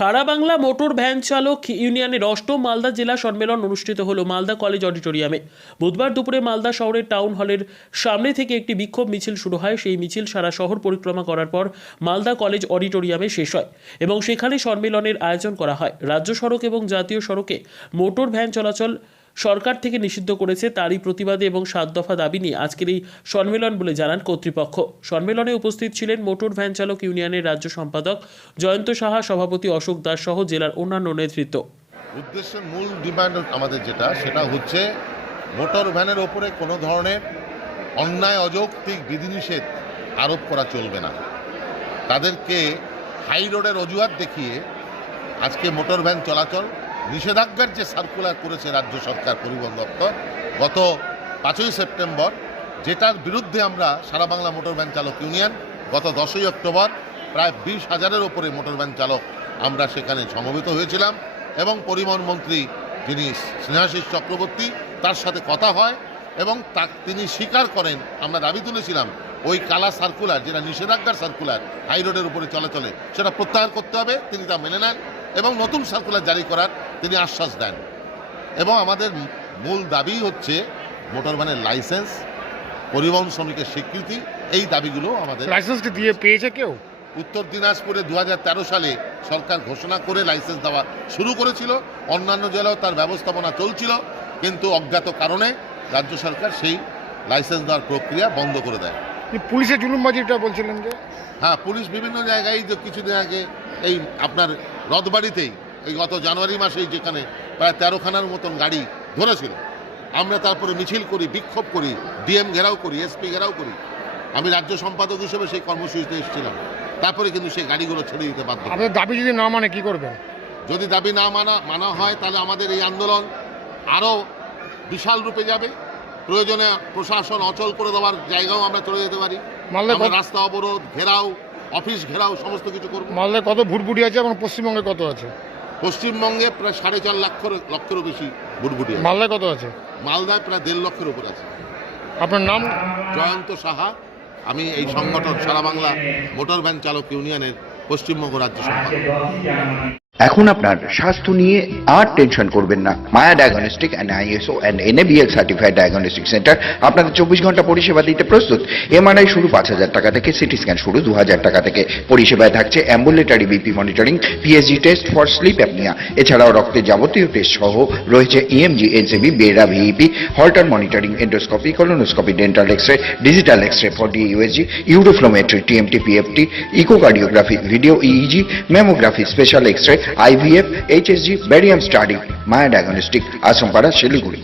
সারা Bangla motor van চালক ইউনিয়নের অষ্টম মালদা জেলা সম্মেলন অনুষ্ঠিত হলো মালদা কলেজ অডিটোরিয়ামে। বুধবার দুপুরে মালদা শহরের টাউন হলের সামনে থেকে একটি বিক্ষোভ মিছিল শুরু হয়। সেই মিছিল সারা শহর পরিক্রমা করার পর মালদা কলেজ অডিটোরিয়ামে শেষ হয় এবং সেখানে সম্মেলনের আয়োজন করা হয়। রাজ্য সড়ক এবং জাতীয় সড়কে মোটর ভ্যান চলাচল সরকার থেকে নিষিদ্ধ করেছে, তারই প্রতিবাদে এবং 7 দফা দাবি নিয়ে আজকের এই সম্মেলন বলে জানান কর্তৃপক্ষ। সম্মেলনে উপস্থিত ছিলেন মোটর ভ্যান চালক ইউনিয়নের রাজ্য সম্পাদক জয়ন্ত সাহা, সভাপতি অশোক দাস সহ জেলার অন্যান্য নেতৃত্ব। উদ্দেশ্যের মূল ডিমান্ড আমাদের সেটা হচ্ছে মোটর ভ্যানের ওপরে কোনো ধরনের অন্যায় অযৌক্তিক বিধিনিষেধ আরোপ করা চলবে না। তাদেরকে হাই রোডের অজুহাত দেখিয়ে আজকে মোটর ভ্যান চলাচল নিষেধাজ্ঞার যে সার্কুলার করেছে রাজ্য সরকার পরিবহন দপ্তর গত 5ই সেপ্টেম্বর, যেটার বিরুদ্ধে আমরা সারা বাংলা মোটর ভ্যান চালক ইউনিয়ন গত 10ই অক্টোবর প্রায় 20,000-এর ওপরে মোটর ভ্যান চালক আমরা সেখানে সমবেত হয়েছিলাম এবং পরিবহন মন্ত্রী যিনি স্নেহাশিস চক্রবর্তী তার সাথে কথা হয় এবং তিনি স্বীকার করেন। আমরা দাবি তুলেছিলাম ওই কালা সার্কুলার, যেটা নিষেধাজ্ঞার সার্কুলার হাই রোডের উপরে চলাচলে, সেটা প্রত্যাহার করতে হবে। তিনি তা মেনে নেন এবং নতুন সার্কুলার জারি করার তিনি আশ্বাস দেন। এবং আমাদের মূল দাবি হচ্ছে মোটর ভ্যানের লাইসেন্স, পরিবহন শ্রমিকের স্বীকৃতি। এই দাবিগুলো আমাদের লাইসেন্সটি দিয়ে পেয়েছে কেউ? উত্তর দিনাজপুরে 2013 সালে সরকার ঘোষণা করে লাইসেন্স দেওয়া শুরু করেছিল। অন্যান্য জেলাও তার ব্যবস্থাপনা চলছিল, কিন্তু অজ্ঞাত কারণে রাজ্য সরকার সেই লাইসেন্স দেওয়ার প্রক্রিয়া বন্ধ করে দেয়। পুলিশের জুলুমবাজিটা বলছিলেন যে? হ্যাঁ, পুলিশ বিভিন্ন জায়গায় যে কিছুদিন আগে এই আপনার রথবাড়িতেই এই গত জানুয়ারি মাসেই যেখানে প্রায় 13খানার মতন গাড়ি ধরেছিল, আমরা তারপরে মিছিল করি, বিক্ষোভ করি, ডিএম ঘেরাও করি, এসপি ঘেরাও করি। আমি রাজ্য সম্পাদক হিসেবে সেই কর্মসূচিতে এসেছিলাম। তারপরে কিন্তু সেই গাড়িগুলো ছেড়ে দিতে বাধ্য। আপনাদের দাবি যদি না মানে কি করবেন? যদি দাবি না মানা হয় তাহলে আমাদের এই আন্দোলন আরও বিশাল রূপে যাবে। প্রয়োজনে প্রশাসন অচল করে দেওয়ার জায়গাও আমরা চলে যেতে পারি। আমরা রাস্তা অবরোধ, ঘেরাও, অফিস ঘেরাও সমস্ত কিছু করব। মালদায় কত ভুটভুটি আছে এবং পশ্চিমবঙ্গে কত আছে? পশ্চিমবঙ্গে প্রায় 4.5 লক্ষেরও বেশি ভুটভুটি আছে। মালদায় কত আছে? মালদায় প্রায় 1.5 লক্ষের উপর আছে। আপনার নাম? জয়ন্ত সাহা। আমি এই সংগঠন সারা বাংলা মোটর ভ্যান চালক ইউনিয়নের পশ্চিমবঙ্গ রাজ্য সম্পাদক। এখন আপনার স্বাস্থ্য নিয়ে আর টেনশন করবেন না। Maya diagnostic and ISO and NABL certified diagnostic centre আপনাদের 24 ঘন্টা পরিষেবা দিতে প্রস্তুত। এমআরআই শুরু 5,000 টাকা থেকে, সিটি স্ক্যান শুরু 2,000 টাকা থেকে। পরিষেবায় থাকছে ambulatory BP monitoring, PSG test for sleep apnoea. এছাড়াও রক্তের যাবতীয় টেস্ট সহ রয়েছে EMG, NCV, BERA, VEP, Holter monitoring, endoscopy, colonoscopy, dental X-ray, digital X-ray for DUSG, uroflowmetry, TMT, PFT, echocardiography, video EEG, mammography, special X-ray, IVF, HSG, barium study. Maya diagnostic, Ashrampara, Siliguri.